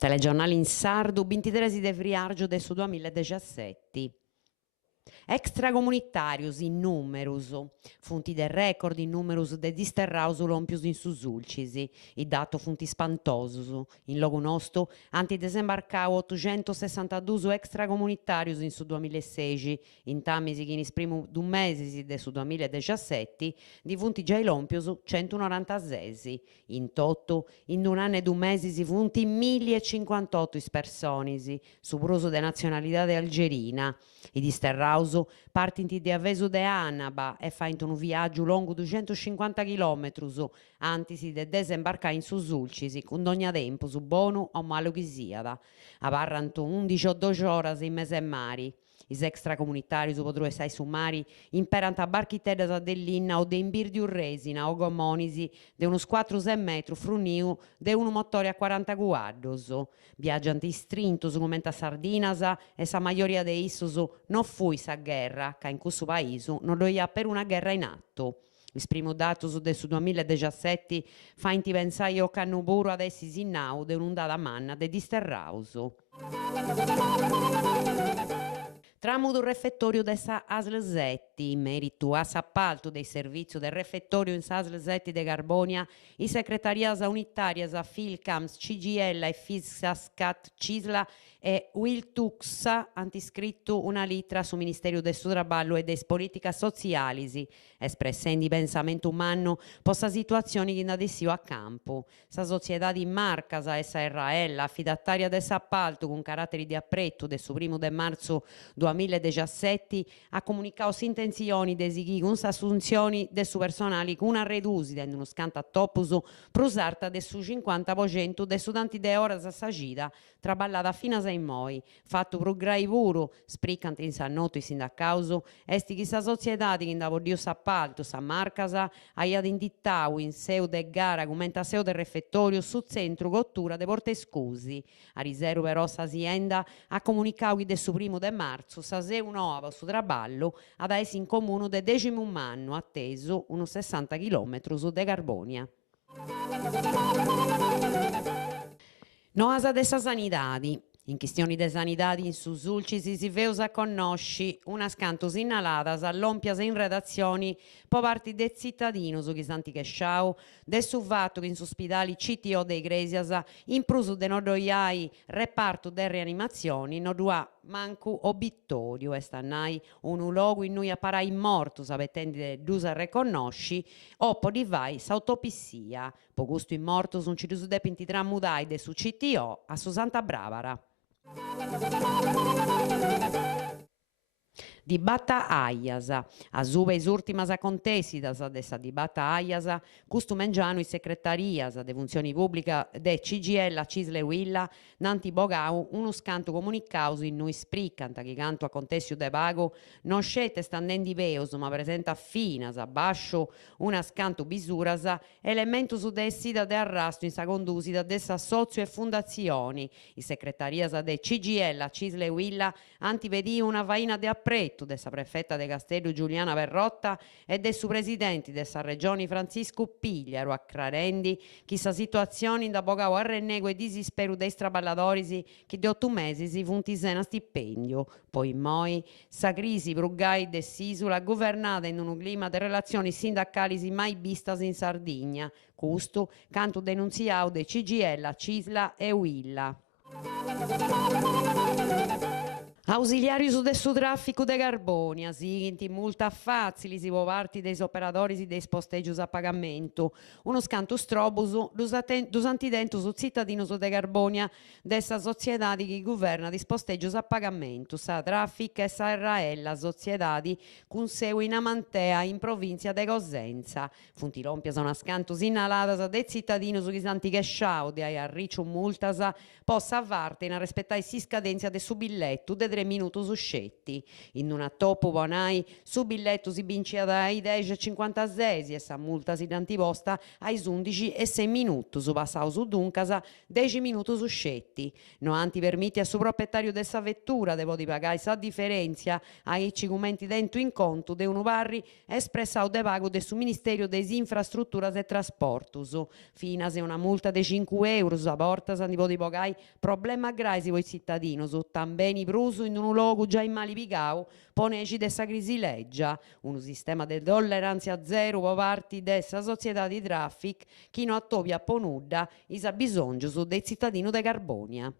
Telegiornale in sardo, 23 de friargio del 2017. Extracomunitarius in numerus, funti del record in numerus de disterraus lompius in su sulcis, i dato funti spantosus, in logu nostru antidesembarcau 862 extracomunitarius in su 2016, in tamisi che in isprimu 2 mesi de su 2017, di funti già lompius 196, in toto, in un anno e 2 mesi si funti 1058 persones, su pruso de nazionalità algerina, i disterraus partinti de Avesu de Annaba e faint un viaggio lungo 250 km antisi de desembarcare in su Sulcis, con ogni tempo su bonu o malo chi siat. Aparrant 11 o 12 oras in mese mari. Is extracomunitarios potru essere su mari imperant a barchiteddas de linna o de imbir di resina o gomonisi de unos 4-6 metri fruniu de unu motore a 40 guaddos. Viaggiant istrintos comente a sardinas e sa maioria de issos non fui sa gherra, ca in cussu paisu non loiat per una gherra in atto. Is primus datos de su 2017 faint pensare o cannu puru ad essi sinnau de un'undada manna de disterraus. Tramu do refettorio de sa ASL 7, in merito a s'appalto dei servizi del refettorio in sa ASL 7 de Carbonia, i segretarias unitarias a Filcams, CGL e Fisascat Cisla e Wiltux hanno iscritto una lettera su Ministero del Traballo e des Politicas Socialis, espressendo pensamento umano per sa situazione che adessio a campo. Sa società di Marcas SRL, affidataria del appalto con caratteri di appretto del su 1 marzo 2017, ha comunicato intenzioni di esigere con assunzioni del suo personale con una reduzione in uno scanto a topus prosarta del su 50% dei studenti de ora assagita traballata fino a 6 moi, fatto pro grai puro, spricant in sannoto i sindacauso, esti chi sa società che da pordio s'appalto, sa Marcasa, aiat indittau in seu de gara commenta seu del refettorio su centro cottura de Porte Scusi. A riserva però sa azienda ha comunicato che del su 1 marzo sa seu nuova su traballo ad essi in comune de 10º anno atteso unos 60 km de Carbonia. Noasa de sa sanidade. In questioni de sanidade in su Sulcis si veus a conosci unas cantos innaladas all'ompias in redazioni po parti de cittadinos chi santi chesciau de su fatto che in s'ospidali CTO de Igresias in prusu de non doiai reparto de rianimazioni non duà mancu obittorio e stannai un logu in cui apparai morto sapettendi de dusa riconosci o po di vai s'autopissia po gusto in morto sun ci de pinti tramudai de su CTO a su Santa Bravara. Dibatta Aias, a sube is ultimas acontesidas de sa dibatta Aias, custu mengianu i secretarias de funzioni pubblica de CGL, Cisle Willa, nanti bogau unu scantu comunicaus in cui spricant chi cantu acontesiu de pago non scete standendi peus ma presenta finas a bascio una scantu bisuras elementus de sida de arrasto in sa condusida de sa sozio e fondazioni. I secretarias de CGL, Cisle Willa, antipediu una faina de appretto de sa prefetta de Castello Giuliana Perrotta e de su presidente de sa regione Francisco Pigliaro acclarendi chi sa situazione da bogau arrennego e disisperu dei straballadoris che de 8 mesi si funtisena stipendio. Poi moi sa crisi prugai de s'isula governata in un clima de relazioni sindacali mai vistas in Sardegna, custu cantu denunziau de CGL, Cisla e Willa. Ausiliarius de su trafficu de Carbonia, sighinti multa fazzili si po parti dei operatori dei posteggios a pagamento. Uno scanto strobus dus antidentus cittadinos de Carbonia de sa sociedade che governa di posteggios a pagamento, sa Traffic e sa RL, sociedade cun seu in Amantea in provincia de Cosenza. Funti lompias una scantus innaladas de cittadinos che santi chesciau de ai arriciu multas possa avvarte in a rispettare si scadenzia de su billetto de 3 minuti su scetti. In una topo bonai, su biglietto si vincia dai 10,56 e sa multa si d'antiposta ai 11 e 6 minuti, su passau su Duncasa 10 minuti su scetti. No anti permiti a su proprietario dessa vettura, devo di pagare sa differenza ai documenti dentro in conto de uno parri espressau de pago del su Ministerio des Infrastrutturas e Trasportus. Fina se una multa de 5 euro a porta san di pagai problema grave voi cittadinos, tambeni prusu in un luogo già in mali pigau, poneci dessa crisi leggia, un sistema de tolleranza zero po parti dessa società di traffic, chi non attopia ponudda isa bisogno dei cittadini de Carbonia.